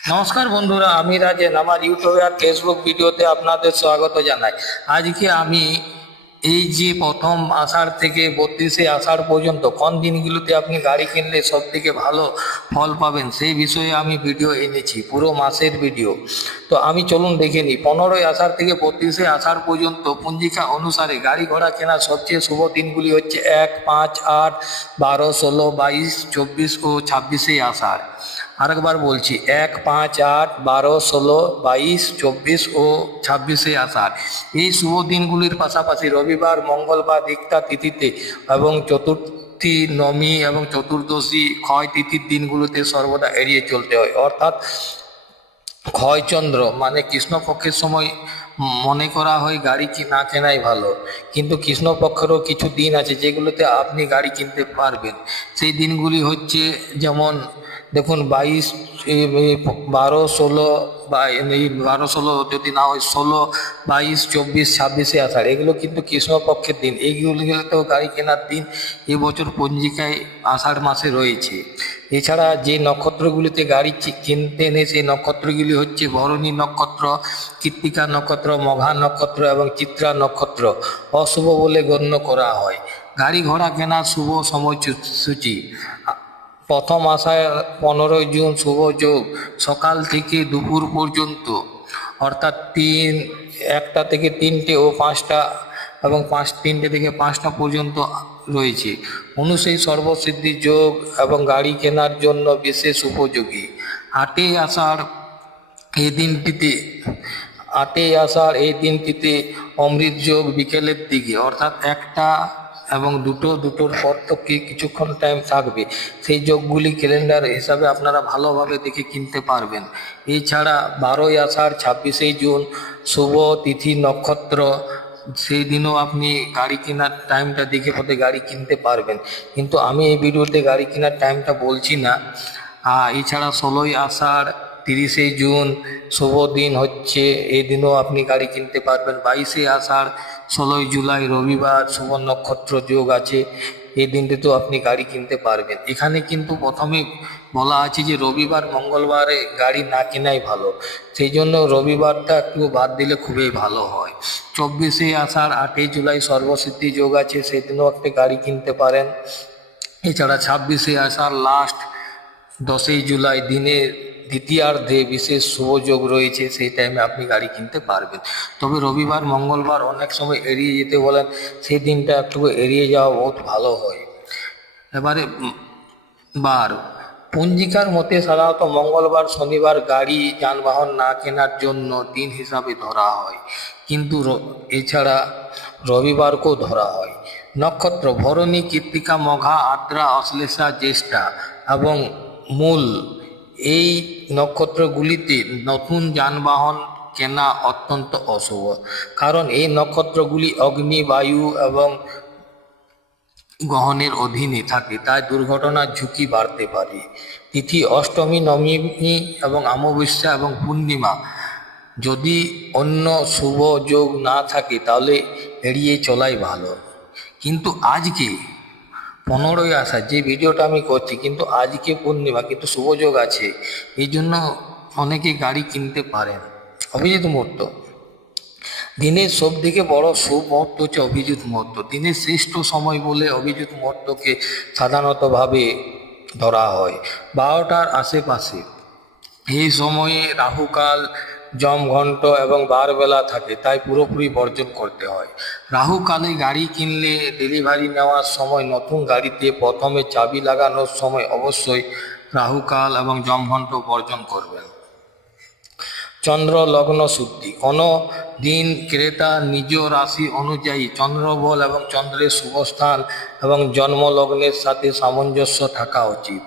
নমস্কার বন্ধুরা, আমি রাজেন। আমার ইউটিউবে আর ফেসবুক ভিডিওতে আপনাদের স্বাগত জানাই। আজকে আমি এই যে প্রথম আষাঢ় থেকে 32শে আষাঢ় পর্যন্ত কোন দিনগুলোতে আপনি গাড়ি কিনলে সব থেকে ভালো ফল পাবেন সেই বিষয়ে আমি ভিডিও এনেছি, পুরো মাসের ভিডিও। তো আমি চলুন দেখে নিই। 15ই আষাঢ় থেকে 32শে আষাঢ় পর্যন্ত পঞ্জিকা অনুসারে গাড়ি ঘোড়া কেনার সবচেয়ে শুভ দিনগুলি হচ্ছে 1, 5, 8, 12, 16, 22, 24 ও 26শে আষাঢ়। আরেকবার বলছি, 1, 5, 8, 12, 16, 22, 24 ও 26শে আষাঢ়। এই শুভ দিনগুলির পাশাপাশি রবিবার, মঙ্গলবার দীক্ষা তিথিতে এবং চতুর্থী, নবমী এবং চতুর্দশী ক্ষয় তিথির দিনগুলোতে সর্বদা এড়িয়ে চলতে হয়। অর্থাৎ ক্ষয়চন্দ্র মানে কৃষ্ণপক্ষের সময় মনে করা হয় গাড়ি না কেনাই ভালো, কিন্তু কৃষ্ণপক্ষেরও কিছু দিন আছে যেগুলোতে আপনি গাড়ি কিনতে পারবেন। সেই দিনগুলি হচ্ছে যেমন দেখুন 22, 12, 16 বা এই 12, 16 যদি না হয় 16, 22, 24, 26শে আষাঢ়, এগুলো কিন্তু কৃষ্ণপক্ষের দিন। এইগুলিতেও গাড়ি কেনার দিন এবছর পঞ্জিকায় আষাঢ় মাসে রয়েছে। এছাড়া যে নক্ষত্রগুলিতে গাড়ি কিনতে নেই সেই নক্ষত্রগুলি হচ্ছে ভরণী নক্ষত্র, কৃত্তিকা নক্ষত্র, মঘা নক্ষত্র এবং চিত্রা নক্ষত্র অশুভ বলে গণ্য করা হয়। গাড়ি ঘোড়া কেনার শুভ সময়সূচি: প্রথম আষাঢ় 15ই জুন শুভ যোগ, সকাল থেকে দুপুর পর্যন্ত, অর্থাৎ 1টা থেকে 3টে ও 5টা এবং 3টে থেকে 5টা পর্যন্ত রয়েছে। 19ই সর্বসিদ্ধি যোগ এবং গাড়ি কেনার জন্য বিশেষ উপযোগী। 8ই আষাঢ় এই দিনটিতে 8ই আষাঢ় অমৃত যোগ বিকেলের দিকে, অর্থাৎ 1টা এবং দুটোর পর তো কিছুক্ষণ টাইম থাকবে। সেই যোগগুলি ক্যালেন্ডার হিসাবে আপনারা ভালোভাবে দেখে কিনতে পারবেন। এছাড়া 12ই আষাঢ় 26শে জুন শুভ তিথি নক্ষত্র, সেই দিনও আপনি গাড়ি কেনার টাইমটা দেখে পথে গাড়ি কিনতে পারবেন, কিন্তু আমি এই ভিডিওতে গাড়ি কেনার টাইমটা বলছি না। এছাড়া 16ই আষাঢ় 30শে জুন শুভ দিন হচ্ছে, এই দিনও আপনি গাড়ি কিনতে পারবেন। 22শে আষাঢ় 16ই জুলাই রবিবার শুভ নক্ষত্র যোগ আছে, এই দিনটিতেও আপনি গাড়ি কিনতে পারবেন। এখানে কিন্তু প্রথমে বলা আছে যে রবিবার মঙ্গলবারে গাড়ি না কেনাই ভালো, সেই জন্য রবিবারটা একটু বাদ দিলে খুবই ভালো হয়। 24শে আষাঢ় 8ই জুলাই সর্বসিদ্ধি যোগ আছে, সেদিনও আপনি গাড়ি কিনতে পারেন। এছাড়া 26শে আষাঢ় লাস্ট 10ই জুলাই দিনের দ্বিতীয়ার্ধে বিশেষ শুভযোগ রয়েছে, সেই টাইমে আপনি গাড়ি কিনতে পারবেন। তবে রবিবার মঙ্গলবার অনেক সময় এড়িয়ে যেতে বলেন, সেই দিনটা একটু এড়িয়ে যাওয়া বহুত ভালো হয়। এবারে বার পঞ্জিকার মতে সাধারণত মঙ্গলবার শনিবার গাড়ি যানবাহন না কেনার জন্য দিন হিসাবে ধরা হয়, কিন্তু এছাড়া রবিবারকেও ধরা হয়। নক্ষত্র: ভরণী, কৃত্তিকা, মঘা, আদ্রা, অশ্লেষা, জ্যেষ্ঠা এবং মূল। এই নক্ষত্রগুলিতে নতুন যানবাহন কেনা অত্যন্ত অশুভ, কারণ এই নক্ষত্রগুলি অগ্নি, বায়ু এবং গ্রহণের অধীনে থাকে, তাই দুর্ঘটনার ঝুঁকি বাড়তে পারে। তিথি: অষ্টমী, নবমী এবং অমাবস্যা এবং পূর্ণিমা। যদি অন্য শুভ যোগ না থাকে তাহলে এড়িয়ে চলাই ভালো। কিন্তু আজকে 15ই আষাঢ় যে ভিডিওটা আমি করছি, কিন্তু আজকে পূর্ণিমা কিন্তু শুভ যোগ আছে, এই জন্য অনেকে গাড়ি কিনতে পারেন। অভিজিৎ মুহূর্ত: দিনের সব থেকে বড় শুভ মুহূর্ত হচ্ছে অভিজিৎ মুহূর্ত। দিনের শ্রেষ্ঠ সময় বলে অভিজিৎ মুহূর্তকে সাধারণতভাবে ধরা হয় 12টার আশেপাশে। এই সময়ে রাহুকাল, যমঘণ্ট এবং বারবেলা থাকে, তাই পুরোপুরি বর্জন করতে হয়। রাহুকালে গাড়ি কিনলে ডেলিভারি নেওয়ার সময় নতুন গাড়িতে প্রথমে চাবি লাগানোর সময় অবশ্যই রাহুকাল এবং যমঘণ্ট বর্জন করবেন। চন্দ্র লগ্ন শুদ্ধি: কোনো দিন ক্রেতা নিজ রাশি অনুযায়ী চন্দ্রবল এবং চন্দ্রের শুভস্থান এবং জন্মলগ্নের সাথে সামঞ্জস্য থাকা উচিত।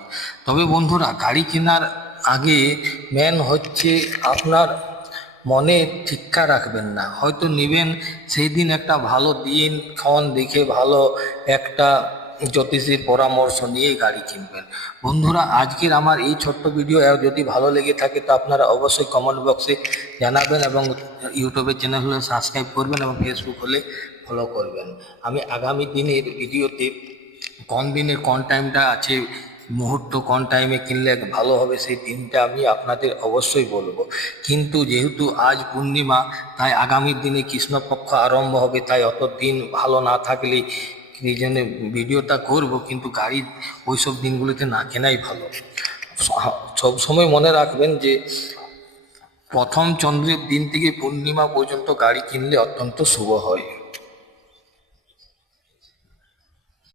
তবে বন্ধুরা, গাড়ি কেনার আগে মেন হচ্ছে আপনার মনে ঠিকঠা রাখবেন না, হয়তো নেবেন সেই দিন একটা ভালো দিন ক্ষণ দেখে ভালো একটা জ্যোতিষীর পরামর্শ নিয়ে গাড়ি কিনবেন। বন্ধুরা, আজকের আমার এই ছোট্ট ভিডিও যদি ভালো লেগে থাকে তো আপনারা অবশ্যই কমেন্ট বক্সে জানাবেন এবং ইউটিউবের চ্যানেল হলে সাবস্ক্রাইব করবেন এবং ফেসবুক হলে ফলো করবেন। আমি আগামী দিনের ভিডিওতে কোন দিনের কোন টাইমটা আছে মুহূর্ত কোন টাইমে কিনলে ভালো হবে সেই দিনটা আমি আপনাদের অবশ্যই বলবো। কিন্তু যেহেতু আজ পূর্ণিমা, তাই আগামী দিনে কৃষ্ণপক্ষ আরম্ভ হবে, তাই অত দিন ভালো না থাকলেই এই জন্য ভিডিওটা করব, কিন্তু গাড়ি ওইসব দিনগুলোতে না কেনাই ভালো। সব সময় মনে রাখবেন যে প্রথম চন্দ্রের দিন থেকে পূর্ণিমা পর্যন্ত গাড়ি কিনলে অত্যন্ত শুভ হয়।